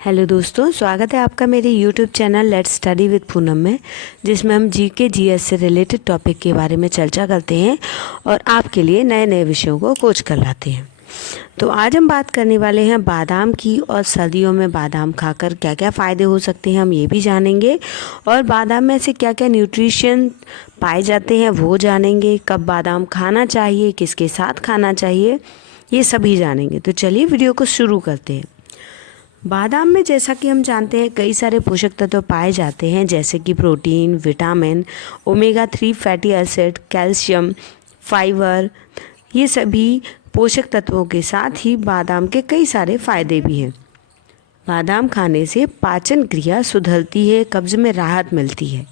Hello दोस्तों, स्वागत है आपका मेरे YouTube channel let's study with Poonam में, जिसमें हम जीके जीएस से रिलेटेड टॉपिक के बारे में चर्चा करते हैं और आपके लिए नए नए विषयों को खोज कर लाते हैं। तो आज हम बात करने वाले हैं बादाम की, और सर्दियों में बादाम खाकर क्या क्या फ़ायदे हो सकते हैं हम ये भी जानेंगे, और बादाम में से क्या क्या न्यूट्रिशन पाए जाते हैं वो जानेंगे, कब बादाम खाना चाहिए, किसके साथ खाना चाहिए, ये सभी जानेंगे। तो चलिए वीडियो को शुरू करते हैं। बादाम में जैसा कि हम जानते हैं कई सारे पोषक तत्व पाए जाते हैं, जैसे कि protein, vitamin, omega 3 fatty acid, calcium, fibre. ये सभी पोषक तत्वों के साथ ही बादाम के कई सारे फायदे भी हैं। बादाम खाने से पाचन क्रिया सुधरती है, कब्ज में राहत मिलती है।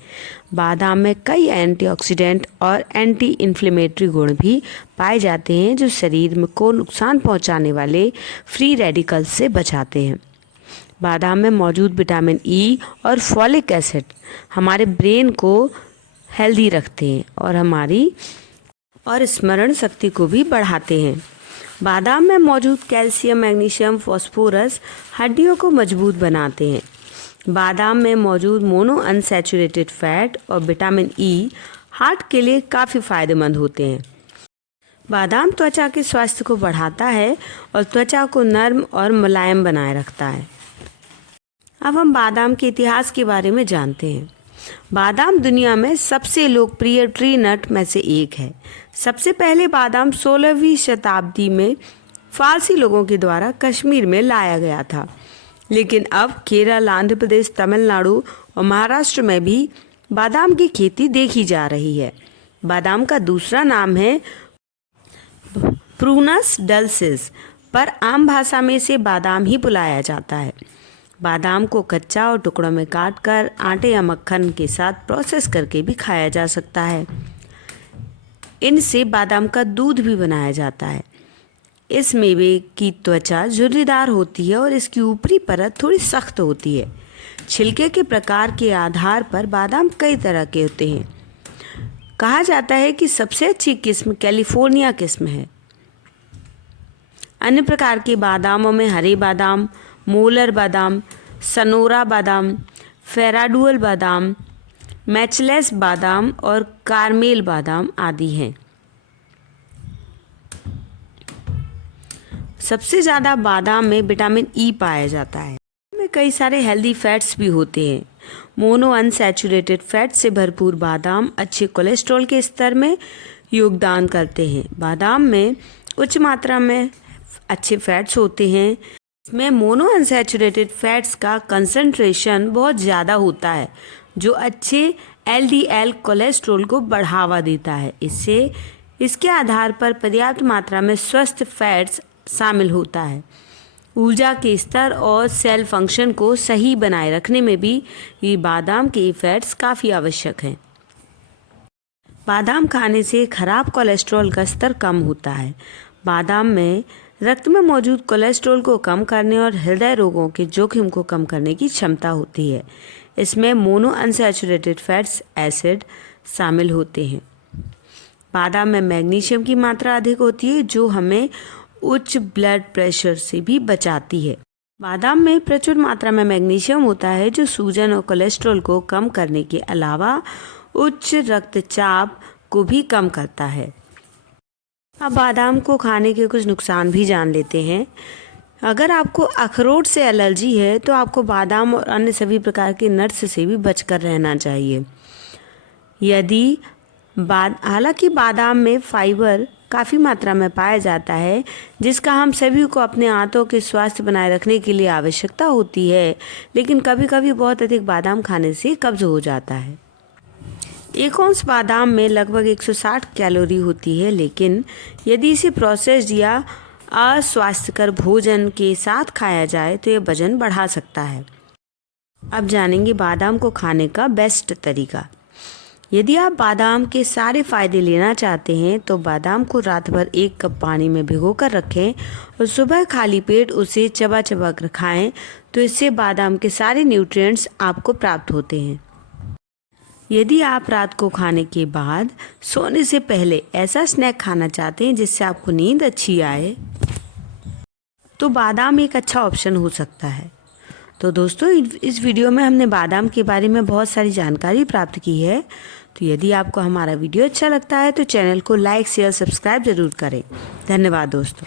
बादाम में कई एंटीऑक्सीडेंट और एंटी इन्फ्लेमेटरी गुण भी पाए जाते हैं, जो शरीर में को नुकसान पहुंचाने वाले फ्री रेडिकल्स से बचाते हैं। बादाम में मौजूद विटामिन ई और फॉलिक एसिड हमारे ब्रेन को हेल्दी रखते हैं और हमारी स्मरण शक्ति को भी बढ़ाते हैं। बादाम में मौजूद कैल्शियम, मैग्नीशियम, फास्फोरस हड्डियों को मजबूत बनाते हैं। बादाम में मौजूद मोनो अनसैचुरेटेड फैट और विटामिन ई हार्ट के लिए काफ़ी फायदेमंद होते हैं। बादाम त्वचा के स्वास्थ्य को बढ़ाता है और त्वचा को नर्म और मुलायम बनाए रखता है। अब हम बादाम के इतिहास के बारे में जानते हैं। बादाम दुनिया में सबसे लोकप्रिय ट्री नट में से एक है। सबसे पहले बादाम 16वीं शताब्दी में फारसी लोगों के द्वारा कश्मीर में लाया गया था, लेकिन अब केरल, आंध्र प्रदेश, तमिलनाडु और महाराष्ट्र में भी बादाम की खेती देखी जा रही है। बादाम का दूसरा नाम है प्रूनस डल्सिस, पर आम भाषा में इसे बादाम ही बुलाया जाता है। बादाम को कच्चा और टुकड़ों में काटकर आटे या मक्खन के साथ प्रोसेस करके भी खाया जा सकता है। इनसे बादाम का दूध भी बनाया जाता है। इस मेवे की त्वचा झुर्रीदार होती है और इसकी ऊपरी परत थोड़ी सख्त होती है। छिलके के प्रकार के आधार पर बादाम कई तरह के होते हैं। कहा जाता है कि सबसे अच्छी किस्म कैलिफोर्निया किस्म है। अन्य प्रकार के बादामों में हरे बादाम, मोलर बादाम, सनोरा बादाम, फेराडुअल बादाम, मैचलेस बादाम और कारमेल बादाम आदि हैं। सबसे ज़्यादा बादाम में विटामिन ई पाया जाता है। में कई सारे हेल्दी फैट्स भी होते हैं। मोनो अनसैचुरेटेड फैट से भरपूर बादाम अच्छे कोलेस्ट्रॉल के स्तर में योगदान करते हैं। बादाम में उच्च मात्रा में अच्छे फैट्स होते हैं। इसमें मोनो अनसैचुरेटेड फैट्स का कंसंट्रेशन बहुत ज़्यादा होता है, जो अच्छे एलडीएल कोलेस्ट्रॉल को बढ़ावा देता है। इसके आधार पर पर्याप्त मात्रा में स्वस्थ फैट्स शामिल होता है। ऊर्जा के स्तर और सेल फंक्शन को सही बनाए रखने में भी ये बादाम के फैट्स काफ़ी आवश्यक हैं। बादाम खाने से खराब कोलेस्ट्रॉल का स्तर कम होता है। बादाम में रक्त में मौजूद कोलेस्ट्रॉल को कम करने और हृदय रोगों के जोखिम को कम करने की क्षमता होती है। इसमें मोनो अनसैचुरेटेड फैट्स एसिड शामिल होते हैं। बादाम में मैग्नीशियम की मात्रा अधिक होती है, जो हमें उच्च ब्लड प्रेशर से भी बचाती है। बादाम में प्रचुर मात्रा में मैग्नीशियम होता है, जो सूजन और कोलेस्ट्रॉल को कम करने के अलावा उच्च रक्तचाप को भी कम करता है। अब बादाम को खाने के कुछ नुकसान भी जान लेते हैं। अगर आपको अखरोट से एलर्जी है तो आपको बादाम और अन्य सभी प्रकार के नट्स से भी बचकर रहना चाहिए। हालांकि बादाम में फाइबर काफ़ी मात्रा में पाया जाता है, जिसका हम सभी को अपने आंतों के स्वास्थ्य बनाए रखने के लिए आवश्यकता होती है, लेकिन कभी कभी बहुत अधिक बादाम खाने से कब्ज हो जाता है। एक औंस बादाम में लगभग 160 कैलोरी होती है, लेकिन यदि इसे प्रोसेस्ड या अस्वास्थ्यकर भोजन के साथ खाया जाए तो यह वजन बढ़ा सकता है। अब जानेंगे बादाम को खाने का बेस्ट तरीका। यदि आप बादाम के सारे फायदे लेना चाहते हैं तो बादाम को रात भर 1 कप पानी में भिगोकर रखें और सुबह खाली पेट उसे चबा चबा कर खाएं, तो इससे बादाम के सारे न्यूट्रिएंट्स आपको प्राप्त होते हैं। यदि आप रात को खाने के बाद सोने से पहले ऐसा स्नैक खाना चाहते हैं जिससे आपको नींद अच्छी आए, तो बादाम एक अच्छा ऑप्शन हो सकता है। तो दोस्तों इस वीडियो में हमने बादाम के बारे में बहुत सारी जानकारी प्राप्त की है। तो यदि आपको हमारा वीडियो अच्छा लगता है तो चैनल को लाइक शेयर सब्सक्राइब ज़रूर करें। धन्यवाद दोस्तों।